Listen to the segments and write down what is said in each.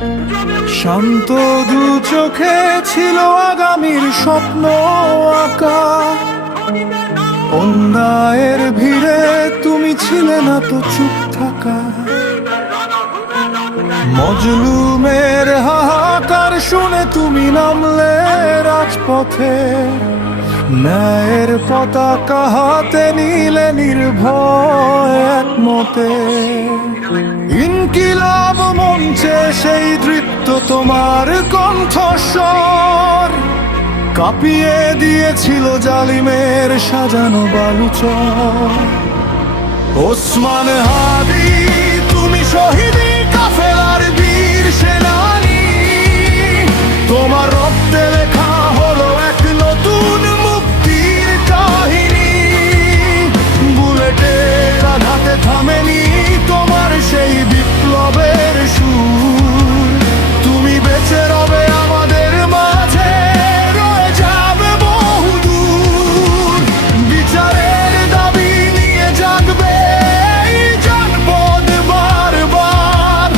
শান্ত দু চোখে ছিল আগামীর স্বপ্ন আঁকা। অন্যায়ের ভিড়ে তুমি ছিলে না তো চুপ থাকা। মজলুমের হাহাকার শুনে তুমি নামলে রাজপথে। ন্যায়ের পতাকা হাতে নিলে নির্ভয় একমতে। ইনকিলাব মঞ্চে সেই দৃপ্ত তোমার কণ্ঠস্বর কাঁপিয়ে দিয়েছিল জালিমের সাজানো বালুচর। ওসমান হাদি তুমি শহীদি কাফেলার বীর সেনানী। তোমার রক্তে লেখা হলো এক নতুন মুক্তির কাহিনী। বুলেটের আঘাতে থামেনি তোমার সেই বিপ্লবের সুর। তুমি বেঁচে রবে আমাদের মাঝে, রয়ে যাবে বহুদূর। বিচারের দাবি নিয়ে জাগবে এই জনপদ বারবার।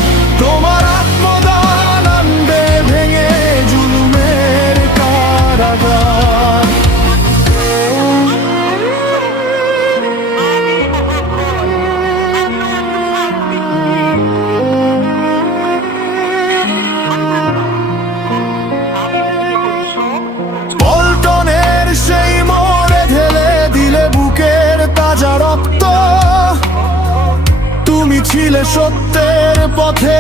তোমার আত্মদান আনবে ভেঙে জুলুমের কারাগার। পল্টনের সেই মোড়ে ঢেলে দিলে বুকের তাজা রক্ত। তুমি ছিলে সত্যের পথে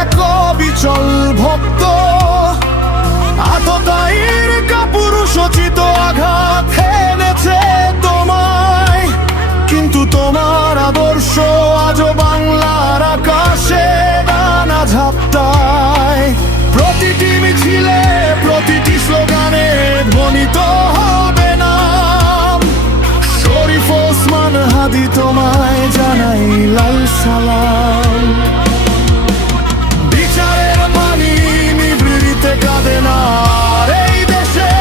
এক অবিচল ভক্ত। আততায়ীর কাপুরুষোচিত আঘাত এনেছে তোমায়, কিন্তু তোমার আদর্শ আজও বাংলার আকাশে দানা ঝাপটায়। প্রতিটি মিছিলে প্রতিটি স্লোগানে ধ্বনিত হবে নাম। শরীফ ওসমান হাদি তোমায় জানাই লাল সালাম। বিচারের পানি নিভৃতে কাঁদে না এই দেশে।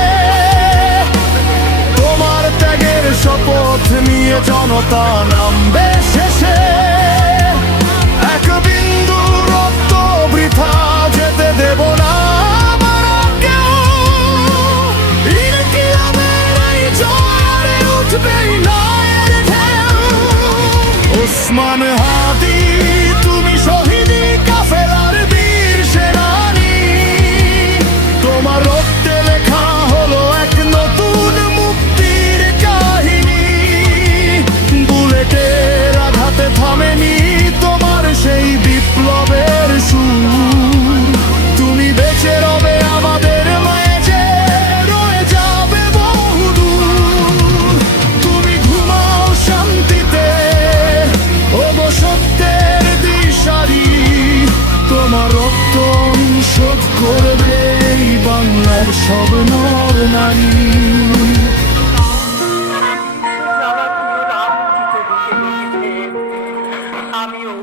তোমার ত্যাগের শপথ নিয়ে জনতা নামবে শেষে। এক বিন্দু রক্ত বৃথা যেতে দেব না আমরা কেউ। ইনকিলাবের এই জোয়ারে উঠবেই নায়ের ঢেউ। ওসমান হাদি তুমি শহীদি কাফেলার বীর সেনানী। তোমার রক্তে লেখা হলো এক নতুন মুক্তির কাহিনী। বুলেটের আঘাতে থামেনি তোমার সেই বিপ্লবের সুর। তুমি বেঁচে রবে আমাদের মাঝে, রয়ে যাবে বহুদূর। তুমি ঘুমাও শান্তিতে ওগো সত্যের দিশারি। তোমার রক্ত শোধ করবে এই বাংলার সব নর নারী। আমিও